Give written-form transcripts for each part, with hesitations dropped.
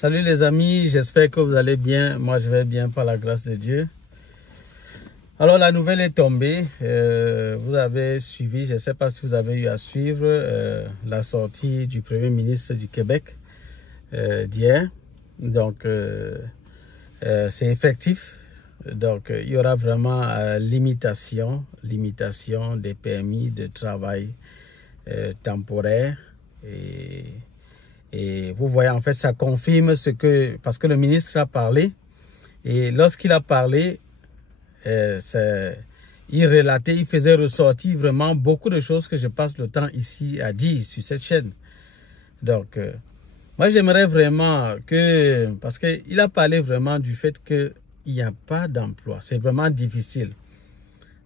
Salut les amis, j'espère que vous allez bien. Moi je vais bien par la grâce de Dieu. Alors la nouvelle est tombée, vous avez suivi, je ne sais pas si vous avez eu à suivre la sortie du Premier ministre du Québec d'hier. Donc c'est effectif, donc il y aura vraiment limitation des permis de travail temporaire et vous voyez en fait ça confirme ce que, parce que le ministre a parlé et lorsqu'il a parlé, il relatait, il faisait ressortir vraiment beaucoup de choses que je passe le temps ici à dire sur cette chaîne. Donc, moi j'aimerais vraiment que, parce qu'il a parlé vraiment du fait qu'il n'y a pas d'emploi. C'est vraiment difficile.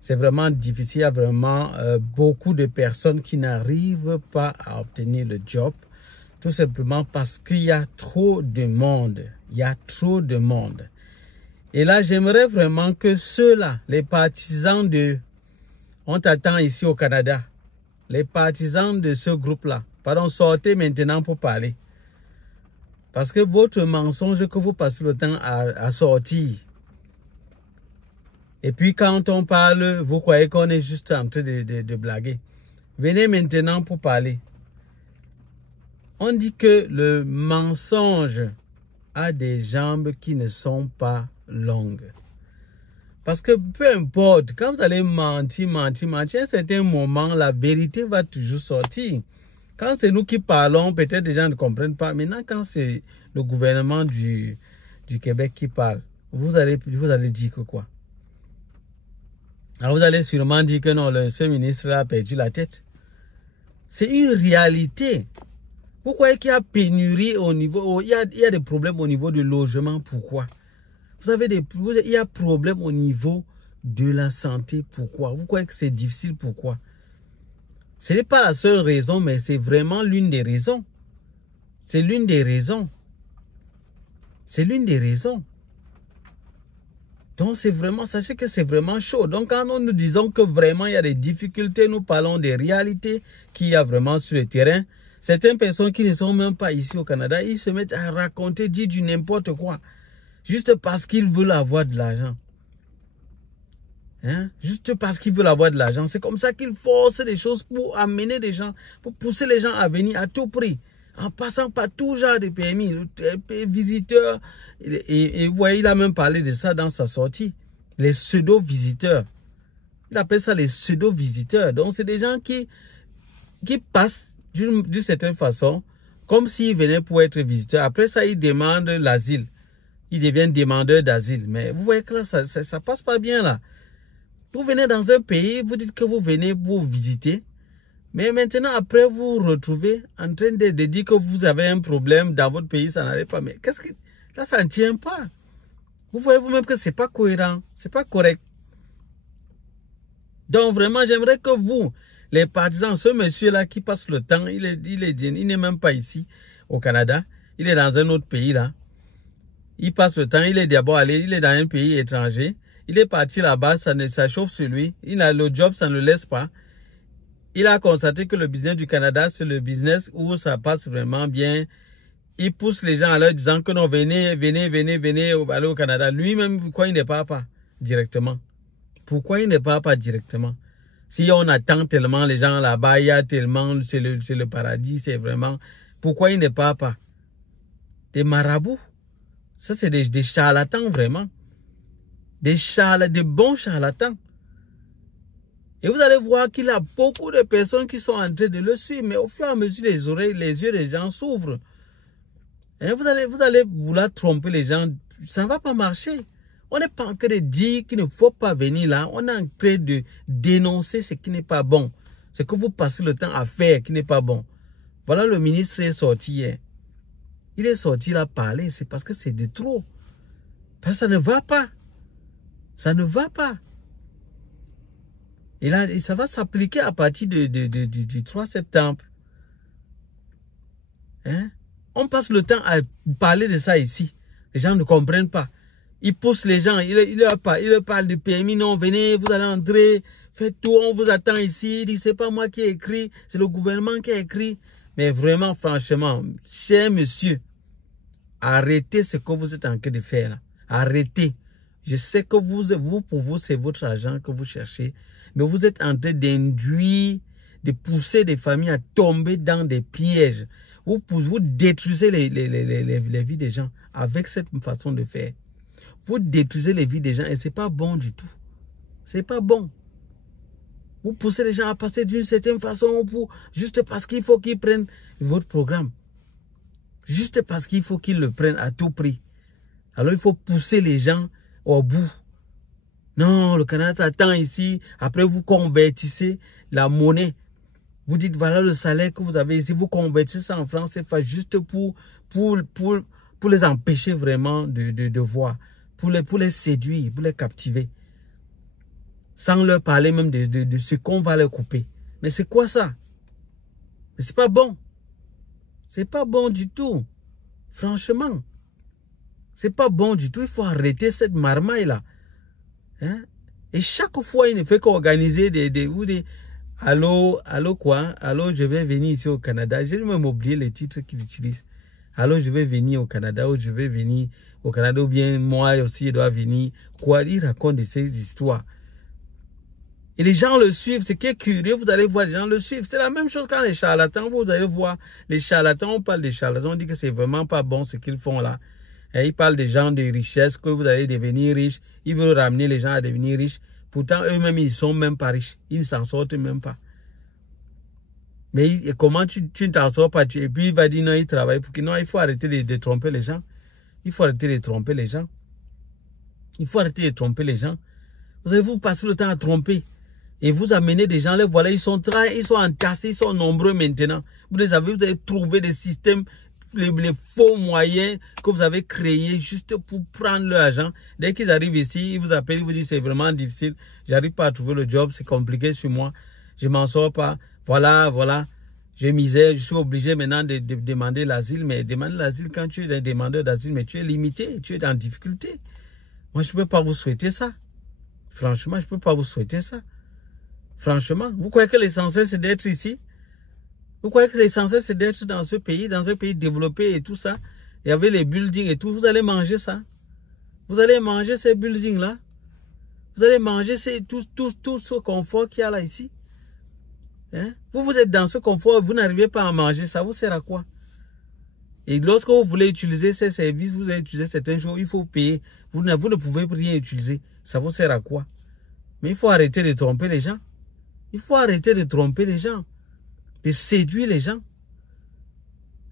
C'est vraiment difficile. Il y a vraiment beaucoup de personnes qui n'arrivent pas à obtenir le job. Tout simplement parce qu'il y a trop de monde. Il y a trop de monde. Et là, j'aimerais vraiment que ceux-là, les partisans de... On t'attend ici au Canada. Les partisans de ce groupe-là, pardon, sortez maintenant pour parler. Parce que votre mensonge que vous passez le temps à sortir. Et puis quand on parle, vous croyez qu'on est juste en train de blaguer. Venez maintenant pour parler. On dit que le mensonge a des jambes qui ne sont pas longues. Parce que peu importe, quand vous allez mentir, à un certain moment, la vérité va toujours sortir. Quand c'est nous qui parlons, peut-être les gens ne comprennent pas. Maintenant, quand c'est le gouvernement du Québec qui parle, vous allez dire que quoi? Alors vous allez sûrement dire que non, ce ministre a perdu la tête. C'est une réalité. Vous croyez qu'il y a pénurie au niveau, il y a des problèmes au niveau du logement, pourquoi? Il y a problème au niveau de la santé, pourquoi? Vous croyez que c'est difficile, pourquoi? Ce n'est pas la seule raison, mais c'est vraiment l'une des raisons. C'est l'une des raisons. C'est l'une des raisons. Donc c'est vraiment, sachez que c'est vraiment chaud. Donc quand nous disons que vraiment il y a des difficultés, nous parlons des réalités qu'il y a vraiment sur le terrain. Certaines personnes qui ne sont même pas ici au Canada, ils se mettent à raconter, dire du n'importe quoi. Juste parce qu'ils veulent avoir de l'argent. Hein? Juste parce qu'ils veulent avoir de l'argent. C'est comme ça qu'ils forcent les choses pour amener des gens, pour pousser les gens à venir à tout prix. En passant par tout genre de permis, visiteurs. Et vous voyez, il a même parlé de ça dans sa sortie. Les pseudo-visiteurs. Il appelle ça les pseudo-visiteurs. Donc c'est des gens qui passent d'une certaine façon, comme s'ils venaient pour être visiteurs. Après ça, ils demandent l'asile. Ils deviennent demandeurs d'asile. Mais vous voyez que là, ça passe pas bien là. Vous venez dans un pays, vous dites que vous venez pour visiter. Mais maintenant, après, vous vous retrouvez en train de dire que vous avez un problème dans votre pays, ça n'arrive pas. Mais qu'est-ce que... Là, ça ne tient pas. Vous voyez vous-même que c'est pas cohérent. C'est pas correct. Donc, vraiment, j'aimerais que vous... Les partisans, ce monsieur-là qui passe le temps, il n'est même pas ici au Canada. Il est dans un autre pays là. Il passe le temps, il est d'abord allé, il est dans un pays étranger. Il est parti là-bas, ça chauffe sur lui. Il a le job, ça ne le laisse pas. Il a constaté que le business du Canada, c'est le business où ça passe vraiment bien. Il pousse les gens à leur disant que non, venez, allez au Canada. Lui-même, pourquoi il ne part pas directement? Pourquoi il ne part pas directement? Si on attend tellement les gens là-bas, il y a tellement, c'est le paradis, c'est vraiment... Pourquoi il ne part pas? Des marabouts. Ça, c'est des charlatans, vraiment. Des bons charlatans. Et vous allez voir qu'il y a beaucoup de personnes qui sont en train de le suivre. Mais au fur et à mesure, les yeux des gens s'ouvrent. Et vous allez vouloir tromper les gens. Ça ne va pas marcher. On n'est pas en train de dire qu'il ne faut pas venir là. On est en train de dénoncer ce qui n'est pas bon. Ce que vous passez le temps à faire qui n'est pas bon. Voilà, le ministre est sorti hier. Il est sorti là parler. C'est parce que c'est de trop. Parce que ça ne va pas. Ça ne va pas. Et là, ça va s'appliquer à partir du 3 septembre. Hein? On passe le temps à parler de ça ici. Les gens ne comprennent pas. Il pousse les gens, il leur parle de permis, non, venez, vous allez entrer, faites tout, on vous attend ici. Il dit, c'est pas moi qui ai écrit, c'est le gouvernement qui a écrit. Mais vraiment, franchement, cher monsieur, arrêtez ce que vous êtes en train de faire là. Arrêtez. Je sais que pour vous, c'est votre argent que vous cherchez. Mais vous êtes en train d'induire, de pousser des familles à tomber dans des pièges. Vous détruisez les vies des gens avec cette façon de faire. Vous détruisez les vies des gens et c'est pas bon du tout. C'est pas bon. Vous poussez les gens à passer d'une certaine façon juste parce qu'il faut qu'ils prennent votre programme. Juste parce qu'il faut qu'ils le prennent à tout prix. Alors il faut pousser les gens au bout. Non, le Canada attend ici. Après, vous convertissez la monnaie. Vous dites, voilà le salaire que vous avez ici. Vous convertissez ça en francs CFA juste pour les empêcher vraiment de voir. Pour les séduire, pour les captiver. Sans leur parler même de ce qu'on va leur couper. Mais c'est quoi ça? Mais c'est pas bon. C'est pas bon du tout. Franchement. C'est pas bon du tout. Il faut arrêter cette marmaille-là. Hein? Et chaque fois, il ne fait qu'organiser des allô, quoi? Allô, je vais venir ici au Canada. J'ai même oublié les titres qu'il utilise. Allô, je vais venir au Canada, ou je vais venir au Canada, ou bien moi aussi, je dois venir. Quoi? Il raconte de ces histoires. Et les gens le suivent. C'est qui est curieux, vous allez voir, les gens le suivent. C'est la même chose quand les charlatans, vous allez voir, les charlatans, on parle des charlatans, on dit que c'est vraiment pas bon ce qu'ils font là. Et ils parlent des gens de richesse, que vous allez devenir riche. Ils veulent ramener les gens à devenir riches. Pourtant, eux-mêmes, ils ne sont même pas riches. Ils ne s'en sortent même pas. Mais comment tu ne t'en sors pas? Et puis, il va dire non, il travaille pour que non, il faut arrêter de tromper les gens. Il faut arrêter de tromper les gens. Il faut arrêter de tromper les gens. Vous allez vous passer le temps à tromper. Et vous amenez des gens, les voilà, ils sont entassés, ils sont nombreux maintenant. Vous avez trouvé des systèmes, les faux moyens que vous avez créés juste pour prendre leur argent. Dès qu'ils arrivent ici, ils vous appellent, ils vous disent c'est vraiment difficile, j'arrive pas à trouver le job, c'est compliqué sur moi, je m'en sors pas, voilà, j'ai misère, je suis obligé maintenant de demander l'asile, mais demander l'asile quand tu es un demandeur d'asile, mais tu es limité, tu es en difficulté. Moi, je peux pas vous souhaiter ça. Franchement, je peux pas vous souhaiter ça. Franchement, vous croyez que l'essentiel c'est d'être ici? Vous croyez que l'essentiel c'est d'être dans ce pays développé et tout ça? Il y avait les buildings et tout, vous allez manger ça. Vous allez manger ces buildings-là. Vous allez manger tout ce confort qu'il y a là ici. Hein? Vous êtes dans ce confort, vous n'arrivez pas à manger, ça vous sert à quoi? Et lorsque vous voulez utiliser ces services, vous allez utiliser certains jours, il faut payer. Vous ne pouvez rien utiliser. Ça vous sert à quoi? Mais il faut arrêter de tromper les gens. Il faut arrêter de tromper les gens, de séduire les gens.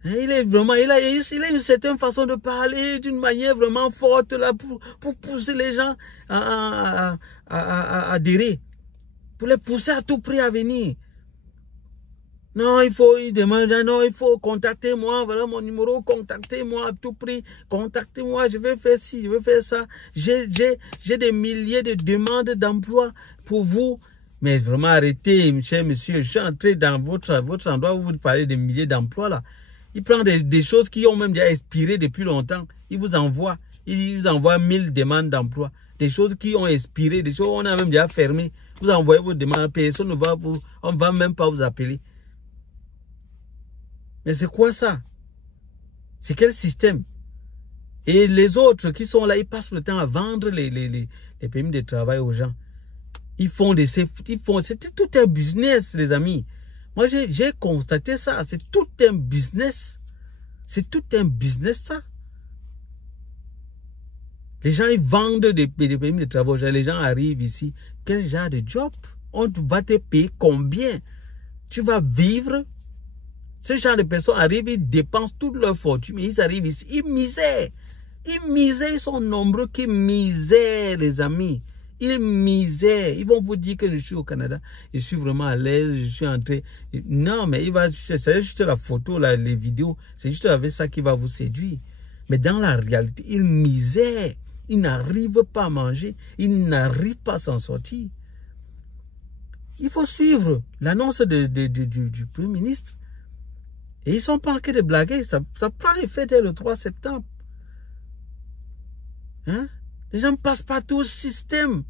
Hein, il a une certaine façon de parler, d'une manière vraiment forte là, pour pousser les gens à adhérer, pour les pousser à tout prix à venir. Non, il demande, non, il faut contacter moi, voilà mon numéro, contactez-moi à tout prix, contactez-moi, je vais faire ci, je vais faire ça. J'ai des milliers de demandes d'emploi pour vous. Mais vraiment arrêtez, cher monsieur, je suis entré dans votre endroit où vous parlez de milliers d'emplois là. Il prend des choses qui ont même déjà expiré depuis longtemps. Il vous envoie 1000 demandes d'emploi. Des choses qui ont expiré, des choses qu'on a même déjà fermées. Vous envoyez vos demandes, personne ne va on ne va même pas vous appeler. Mais c'est quoi ça? C'est quel système? Et les autres qui sont là, ils passent le temps à vendre les permis de travail aux gens. C'était tout un business, les amis. Moi, j'ai constaté ça. C'est tout un business. C'est tout un business, ça. Les gens, ils vendent des permis de travail. Les gens arrivent ici. Quel genre de job? On va te payer combien? Tu vas vivre? Ce genre de personnes arrivent, ils dépensent toute leur fortune. Mais ils arrivent ici, ils misèrent. Ils sont nombreux qui misèrent, les amis. Ils misèrent. Ils vont vous dire que je suis au Canada. Je suis vraiment à l'aise. Je suis entré. Non, mais c'est juste la photo, là, les vidéos. C'est juste avec ça qui va vous séduire. Mais dans la réalité, ils misèrent. Ils n'arrivent pas à manger. Ils n'arrivent pas à s'en sortir. Il faut suivre l'annonce du Premier ministre. Et ils ne sont pas en train de blaguer. Ça prend effet dès le 3 septembre. Hein? Les gens passent par tout le système.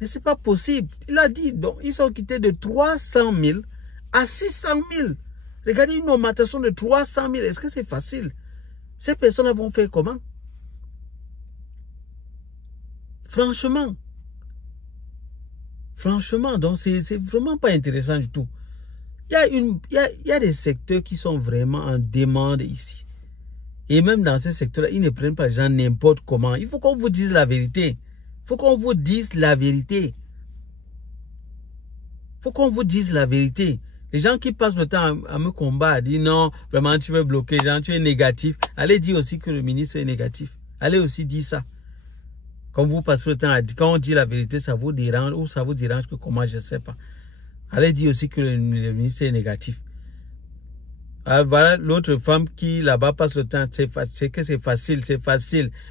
Mais ce n'est pas possible. Il a dit, donc, ils sont quittés de 300 000 à 600 000. Regardez une augmentation de 300 000. Est-ce que c'est facile? Ces personnes vont faire comment? Franchement. Franchement, donc c'est vraiment pas intéressant du tout. Il y a des secteurs qui sont vraiment en demande ici. Et même dans ces secteurs-là, ils ne prennent pas les gens n'importe comment. Il faut qu'on vous dise la vérité. Il faut qu'on vous dise la vérité. Il faut qu'on vous dise la vérité. Les gens qui passent le temps à me combattre, disent non, vraiment tu veux bloquer les gens, tu es négatif. Allez dire aussi que le ministre est négatif. Allez aussi dire ça. Quand vous passez le temps à dire, quand on dit la vérité, ça vous dérange ou ça vous dérange que comment, je ne sais pas. Allez dire aussi que le ministre est négatif. Alors voilà l'autre femme qui là-bas passe le temps, c'est que c'est facile.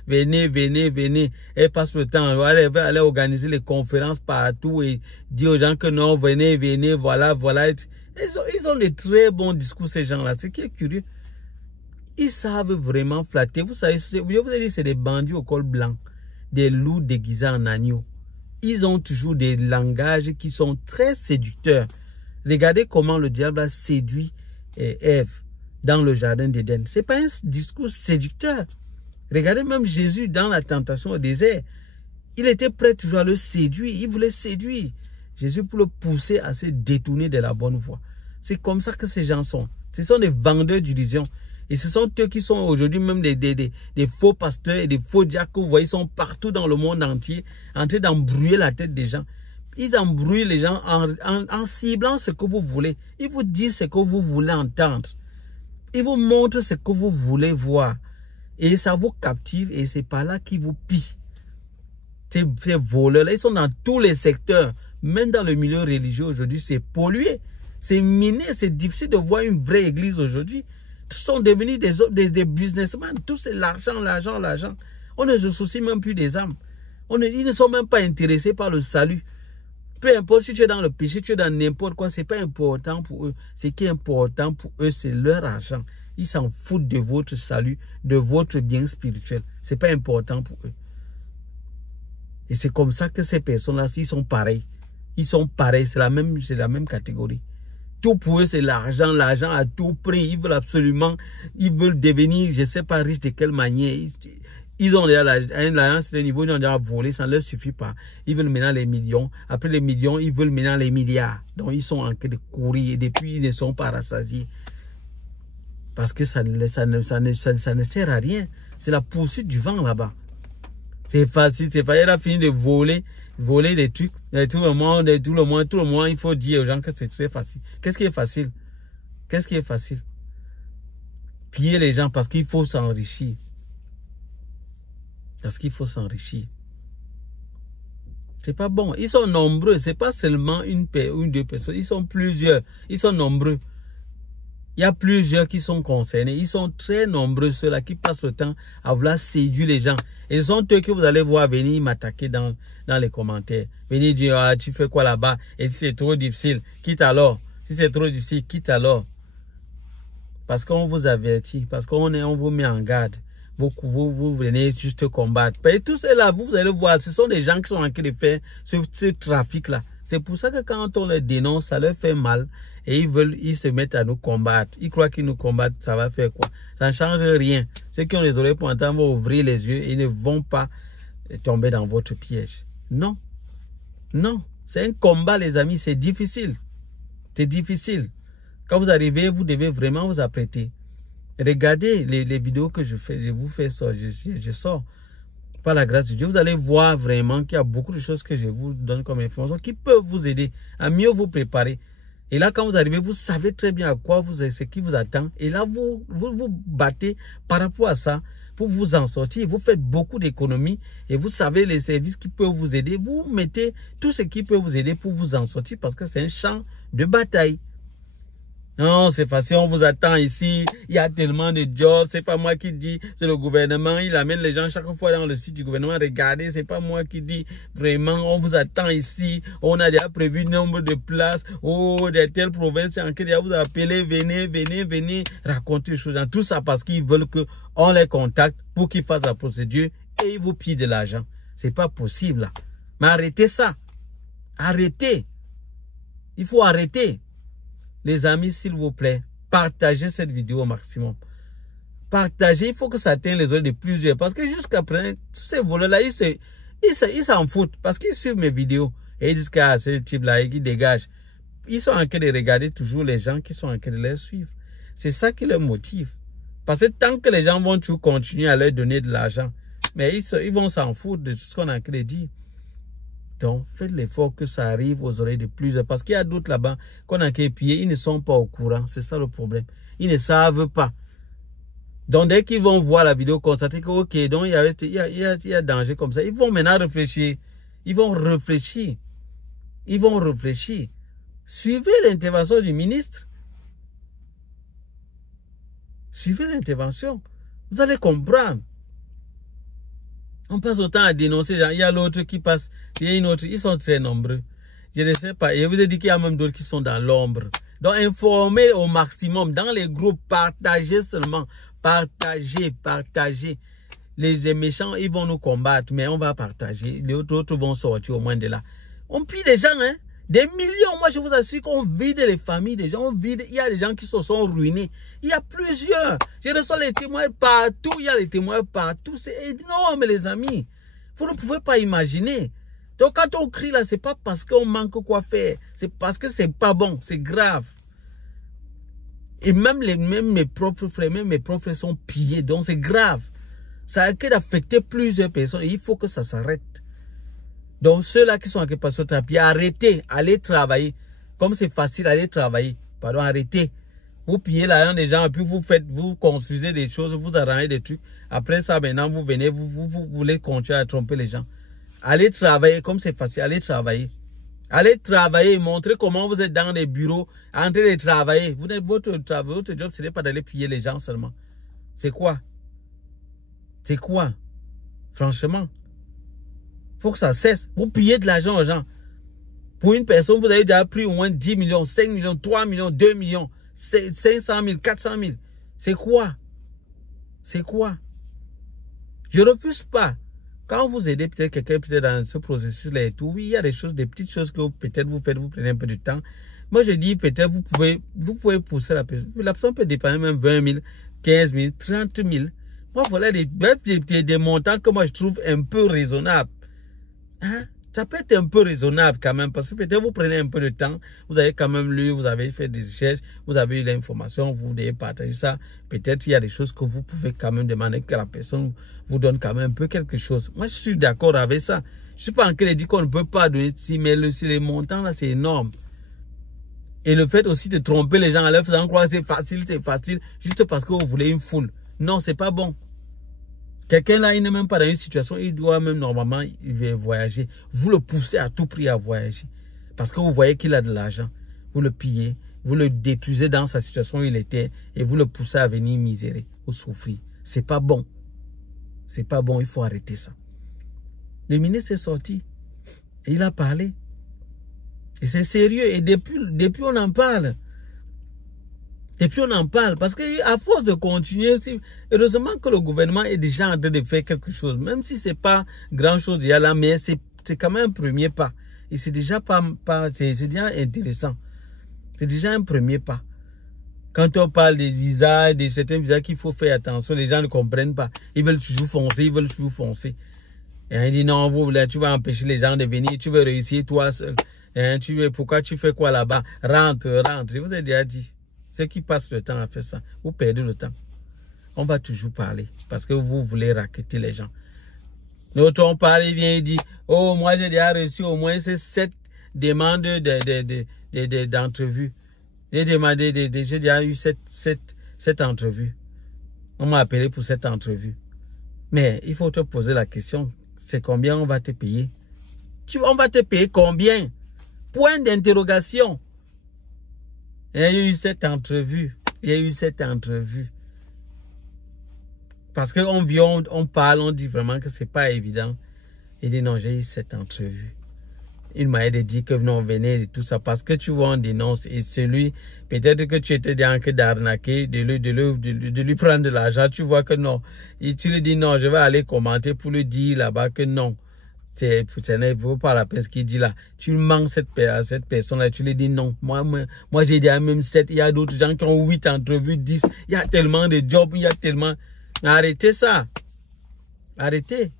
Venez. Elle passe le temps, elle va aller organiser les conférences partout et dire aux gens que non, venez, voilà. Ils ont des très bons discours, ces gens-là. Ce qui est curieux. Ils savent vraiment flatter. Vous savez, je vous ai dit, c'est des bandits au col blanc, des loups déguisés en agneaux. Ils ont toujours des langages qui sont très séducteurs. Regardez comment le diable a séduit Ève dans le jardin d'Éden. Ce n'est pas un discours séducteur. Regardez même Jésus dans la tentation au désert. Il était prêt toujours à le séduire. Il voulait séduire Jésus pour le pousser à se détourner de la bonne voie. C'est comme ça que ces gens sont. Ce sont des vendeurs d'illusions. Et ce sont eux qui sont aujourd'hui même des faux pasteurs et des faux diacres que vous voyez, ils sont partout dans le monde entier, en train d'embrouiller la tête des gens. Ils embrouillent les gens en ciblant ce que vous voulez. Ils vous disent ce que vous voulez entendre. Ils vous montrent ce que vous voulez voir. Et ça vous captive et c'est par là qu'ils vous pillent. Ces voleurs-là, ils sont dans tous les secteurs. Même dans le milieu religieux aujourd'hui, c'est pollué. C'est miné. C'est difficile de voir une vraie église aujourd'hui. Tous sont devenus des businessmen. Tout c'est l'argent. On ne se soucie même plus des âmes. Ils ne sont même pas intéressés par le salut. Peu importe si tu es dans le péché, tu es dans n'importe quoi, ce n'est pas important pour eux. Ce qui est important pour eux, c'est leur argent. Ils s'en foutent de votre salut, de votre bien spirituel. Ce n'est pas important pour eux. Et c'est comme ça que ces personnes-là, ils sont pareils. Ils sont pareils, c'est la même catégorie. Tout pour eux, c'est l'argent à tout prix. Ils veulent absolument, ils veulent devenir, je ne sais pas, riches de quelle manière. Ils ont déjà à un certain niveau, ils ont déjà volé, ça ne leur suffit pas. Ils veulent maintenant les millions. Après les millions, ils veulent maintenant les milliards. Donc ils sont en train de courir et depuis ils ne sont pas rassasiés. Parce que ça ne sert à rien. C'est la poursuite du vent là-bas. C'est facile, c'est facile. Elle a fini de voler des trucs. Et tout le monde, il faut dire aux gens que c'est très facile. Qu'est-ce qui est facile? Qu'est-ce qui est facile? Piller les gens parce qu'il faut s'enrichir. Parce qu'il faut s'enrichir. C'est pas bon. Ils sont nombreux. C'est pas seulement une ou deux personnes. Ils sont plusieurs. Ils sont nombreux. Il y a plusieurs qui sont concernés. Ils sont très nombreux, ceux-là qui passent le temps à vouloir séduire les gens. Et ce sont eux que vous allez voir venir m'attaquer dans les commentaires. Venir dire, ah, tu fais quoi là-bas? Et si c'est trop difficile, quitte alors. Si c'est trop difficile, quitte alors. Parce qu'on vous avertit. Parce qu'on vous met en garde. Vous venez juste combattre. Et tout cela, vous allez voir, ce sont des gens qui sont en train de faire ce trafic-là. C'est pour ça que quand on les dénonce, ça leur fait mal. Et ils se mettent à nous combattre. Ils croient qu'ils nous combattent, ça va faire quoi? Ça ne change rien. Ceux qui ont les oreilles pour entendre vont ouvrir les yeux et ne vont pas tomber dans votre piège. Non. Non. C'est un combat, les amis. C'est difficile. C'est difficile. Quand vous arrivez, vous devez vraiment vous apprêter. Regardez les vidéos que je fais, je vous fais ça, je sors par la grâce de Dieu. Vous allez voir vraiment qu'il y a beaucoup de choses que je vous donne comme information qui peuvent vous aider à mieux vous préparer. Et là, quand vous arrivez, vous savez très bien à quoi ce qui vous attend. Et là, vous battez par rapport à ça pour vous en sortir. Vous faites beaucoup d'économies et vous savez les services qui peuvent vous aider. Vous mettez tout ce qui peut vous aider pour vous en sortir parce que c'est un champ de bataille. Non, c'est facile, on vous attend ici, il y a tellement de jobs, c'est pas moi qui dis, c'est le gouvernement, il amène les gens chaque fois dans le site du gouvernement, regardez, c'est pas moi qui dis, vraiment, on vous attend ici, on a déjà prévu nombre de places, oh, de telle province, en qui vous appelez, venez, raconter des choses, tout ça parce qu'ils veulent qu'on les contacte pour qu'ils fassent la procédure et ils vous pillent de l'argent. C'est pas possible, là. Mais arrêtez ça. Arrêtez. Il faut arrêter. Les amis, s'il vous plaît, partagez cette vidéo au maximum. Partagez, il faut que ça atteigne les oreilles de plusieurs. Parce que jusqu'à présent, tous ces voleurs-là, ils s'en foutent. Parce qu'ils suivent mes vidéos. Et ils disent que ce type-là, qui dégage. Ils sont en train de regarder toujours les gens qui sont en train de les suivre. C'est ça qui leur motive. Parce que tant que les gens vont toujours continuer à leur donner de l'argent, mais ils vont s'en foutre de tout ce qu'on a en train de dire. Donc, faites l'effort que ça arrive aux oreilles de plusieurs. Parce qu'il y a d'autres là-bas qu'on a épiés, ils ne sont pas au courant. C'est ça le problème. Ils ne savent pas. Donc, dès qu'ils vont voir la vidéo, constater que, ok, donc il y a danger comme ça, ils vont maintenant réfléchir. Ils vont réfléchir. Ils vont réfléchir. Suivez l'intervention du ministre. Suivez l'intervention. Vous allez comprendre. On passe autant à dénoncer. Il y a l'autre qui passe. Il y a une autre. Ils sont très nombreux. Je ne sais pas. Et je vous ai dit qu'il y a même d'autres qui sont dans l'ombre. Donc, informez au maximum. Dans les groupes, partagez seulement. Partagez. Les méchants, ils vont nous combattre. Mais on va partager. Les autres vont sortir au moins de là. On pille des gens, hein. Des millions. Moi, je vous assure qu'on vide les familles des gens. Il y a des gens qui se sont ruinés. Il y a plusieurs. Je reçois les témoins partout. Il y a les témoins partout. C'est énorme, les amis. Vous ne pouvez pas imaginer. Donc, quand on crie là, c'est pas parce qu'on manque quoi faire. C'est parce que c'est pas bon. C'est grave. Et même mes propres frères, sont pillés. Donc, c'est grave. Ça a affecté plusieurs personnes. Et il faut que ça s'arrête. Donc, ceux-là qui sont en capacité de tapis, arrêtez, allez travailler. Comme c'est facile, allez travailler. Pardon, arrêtez. Vous pillez l'argent des gens et puis vous confusez des choses, vous arrangez des trucs. Après ça, maintenant, vous venez, vous voulez continuer à tromper les gens. Allez travailler, comme c'est facile, allez travailler. Allez travailler, montrez comment vous êtes dans les bureaux, en train de travailler. Votre job, ce n'est pas d'aller piller les gens seulement. C'est quoi? C'est quoi? Franchement. Faut que ça cesse. Vous pillez de l'argent aux gens. Pour une personne, vous avez déjà pris au moins 10 millions, 5 millions, 3 millions, 2 millions, 500 000, 400 000. C'est quoi? C'est quoi? Je ne refuse pas. Quand vous aidez peut-être quelqu'un peut-être dans ce processus-là et tout, oui, il y a des choses, des petites choses que peut-être vous faites, vous prenez un peu de temps. Moi, je dis peut-être vous pouvez pousser la personne. La personne peut dépenser même 20 000, 15 000, 30 000. Moi, voilà des montants que moi je trouve un peu raisonnables. Hein? Ça peut être un peu raisonnable quand même, parce que peut-être vous prenez un peu de temps, vous avez quand même lu, vous avez fait des recherches, vous avez eu l'information, vous devez partager ça. Peut-être il y a des choses que vous pouvez quand même demander que la personne vous donne quand même un peu quelque chose. Moi, je suis d'accord avec ça. Je ne suis pas en train de dire qu'on ne peut pas donner, mais les montants là, c'est énorme. Et le fait aussi de tromper les gens en leur faisant croire que c'est facile, juste parce que vous voulez une foule. Non, c'est pas bon. Quelqu'un là, il n'est même pas dans une situation, il doit même normalement voyager. Vous le poussez à tout prix à voyager. Parce que vous voyez qu'il a de l'argent. Vous le pillez, vous le détruisez dans sa situation où il était et vous le poussez à venir misérer ou souffrir. C'est pas bon. C'est pas bon, il faut arrêter ça. Le ministre est sorti et il a parlé. Et c'est sérieux et depuis on en parle. Et puis on en parle parce qu'à force de continuer, heureusement que le gouvernement est déjà en train de faire quelque chose. Même si ce n'est pas grand chose il y a là, mais c'est quand même un premier pas. Et c'est déjà c'est déjà intéressant. C'est déjà un premier pas. Quand on parle des visas, de certains visas qu'il faut faire attention, les gens ne comprennent pas. Ils veulent toujours foncer, Et on dit non, tu vas empêcher les gens de venir, tu veux réussir toi seul. Pourquoi tu fais quoi là-bas? Rentre. Je vous ai déjà dit. Ceux qui passent le temps à faire ça, vous perdez le temps. On va toujours parler parce que vous voulez racketter les gens. L'autre, on parle, il vient et dit, oh, moi j'ai déjà reçu au moins ces 7 demandes d'entrevue. J'ai déjà eu 7 entrevues. On m'a appelé pour cette entrevue. Mais il faut te poser la question, c'est combien on va te payer? On va te payer combien? Point d'interrogation. Il y a eu cette entrevue. Parce qu'on vient, on parle, on dit vraiment que c'est pas évident. Il dit non, j'ai eu cette entrevue. Il m'a dit que non, venez et tout ça. Parce que tu vois, on dénonce. Et celui, peut-être que tu étais en train d'arnaquer, de lui prendre de l'argent. Tu vois que non. Et tu lui dis non, je vais aller commenter pour lui dire là-bas que non. ne vaut pas la peine ce qu'il dit là. Tu manques cette personne-là, tu lui dis non. Moi j'ai dit même 7. Il y a d'autres gens qui ont 8 entrevues, 10. Il y a tellement de jobs, il y a tellement... Arrêtez ça. Arrêtez.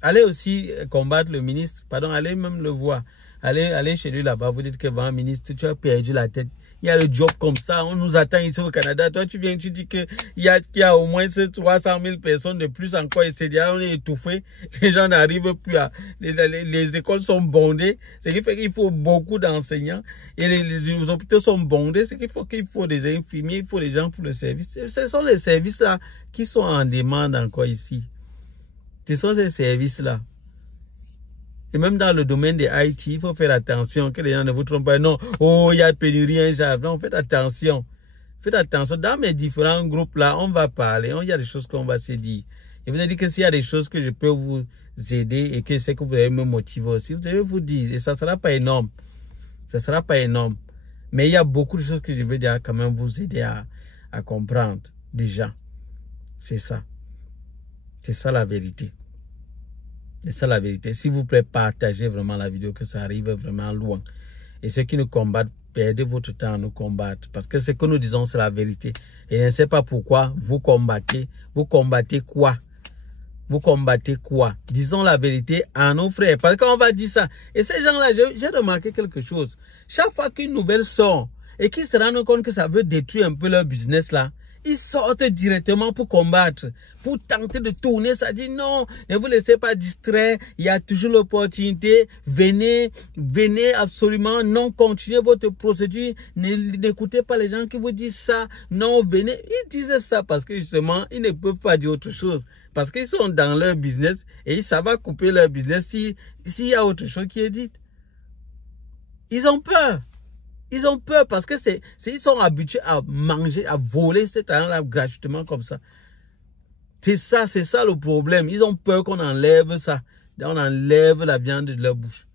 Allez aussi combattre le ministre. Pardon, allez même le voir. Allez chez lui là-bas. Vous dites que le ministre, tu as perdu la tête. Il y a le job comme ça, on nous attend ici au Canada. Toi, tu viens, tu dis qu'il y a au moins 300 000 personnes de plus encore. Et c'est déjà, on est étouffé. Les gens n'arrivent plus à... Les écoles sont bondées. Ce qui fait qu'il faut beaucoup d'enseignants. Et les hôpitaux sont bondés. Ce qui fait qu'il faut des infirmiers, il faut des gens pour le service. Ce sont les services-là qui sont en demande encore ici. Ce sont ces services-là. Et même dans le domaine des IT, il faut faire attention que les gens ne vous trompent pas. Non, oh, il y a pénurie, un genre. Non, faites attention. Faites attention. Dans mes différents groupes là, on va parler. Il y a des choses qu'on va se dire. Et vous avez dit que s'il y a des choses que je peux vous aider et que c'est que vous allez me motiver aussi, vous allez vous dire. Et ça ne sera pas énorme. Ça ne sera pas énorme. Mais il y a beaucoup de choses que je vais déjà quand même vous aider à comprendre. Déjà. C'est ça. C'est ça la vérité. C'est ça la vérité. S'il vous plaît, partagez vraiment la vidéo, que ça arrive vraiment loin. Et ceux qui nous combattent, perdez votre temps à nous combattre. Parce que ce que nous disons, c'est la vérité. Et je ne sais pas pourquoi vous combattez. Vous combattez quoi? Vous combattez quoi? Disons la vérité à nos frères. Parce qu'on va dire ça. Et ces gens-là, j'ai remarqué quelque chose. Chaque fois qu'une nouvelle sort et qu'ils se rendent compte que ça veut détruire un peu leur business là, ils sortent directement pour combattre, pour tenter de tourner. Ça dit non, ne vous laissez pas distraire. Il y a toujours l'opportunité. Venez absolument. Non, continuez votre procédure. N'écoutez pas les gens qui vous disent ça. Non, venez. Ils disent ça parce que justement, ils ne peuvent pas dire autre chose. Parce qu'ils sont dans leur business et ça va couper leur business s'il y a autre chose qui est dit. Ils ont peur. Ils ont peur parce que ils sont habitués à manger, à voler cet argent-là gratuitement comme ça. C'est ça le problème. Ils ont peur qu'on enlève ça. On enlève la viande de leur bouche.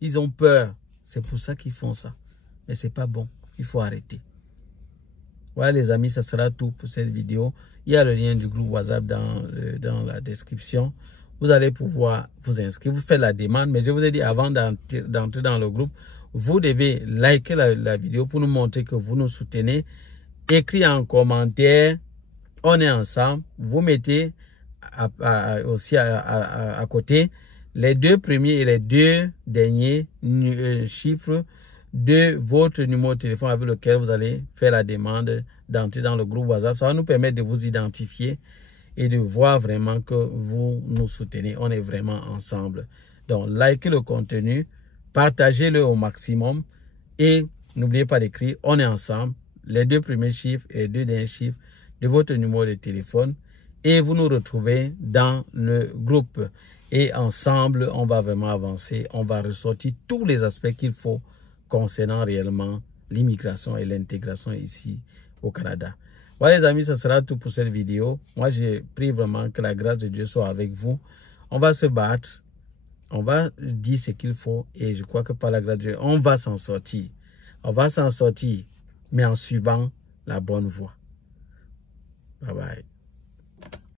Ils ont peur. C'est pour ça qu'ils font ça. Mais c'est pas bon. Il faut arrêter. Voilà les amis, ça sera tout pour cette vidéo. Il y a le lien du groupe WhatsApp dans la description. Vous allez pouvoir vous inscrire. Vous faites la demande. Mais je vous ai dit avant d'entrer dans le groupe, vous devez liker la vidéo pour nous montrer que vous nous soutenez. Écrivez en commentaire, on est ensemble. Vous mettez aussi à côté les 2 premiers et les 2 derniers chiffres de votre numéro de téléphone avec lequel vous allez faire la demande d'entrer dans le groupe WhatsApp. Ça va nous permettre de vous identifier et de voir vraiment que vous nous soutenez. On est vraiment ensemble. Donc, likez le contenu. Partagez-le au maximum et n'oubliez pas d'écrire, on est ensemble, les 2 premiers chiffres et les 2 derniers chiffres de votre numéro de téléphone et vous nous retrouvez dans le groupe. Et ensemble, on va vraiment avancer, on va ressortir tous les aspects qu'il faut concernant réellement l'immigration et l'intégration ici au Canada. Voilà les amis, ça sera tout pour cette vidéo. Moi, j'ai pris vraiment que la grâce de Dieu soit avec vous. On va se battre. On va dire ce qu'il faut et je crois que par la grâce de Dieu, on va s'en sortir. On va s'en sortir, mais en suivant la bonne voie. Bye bye.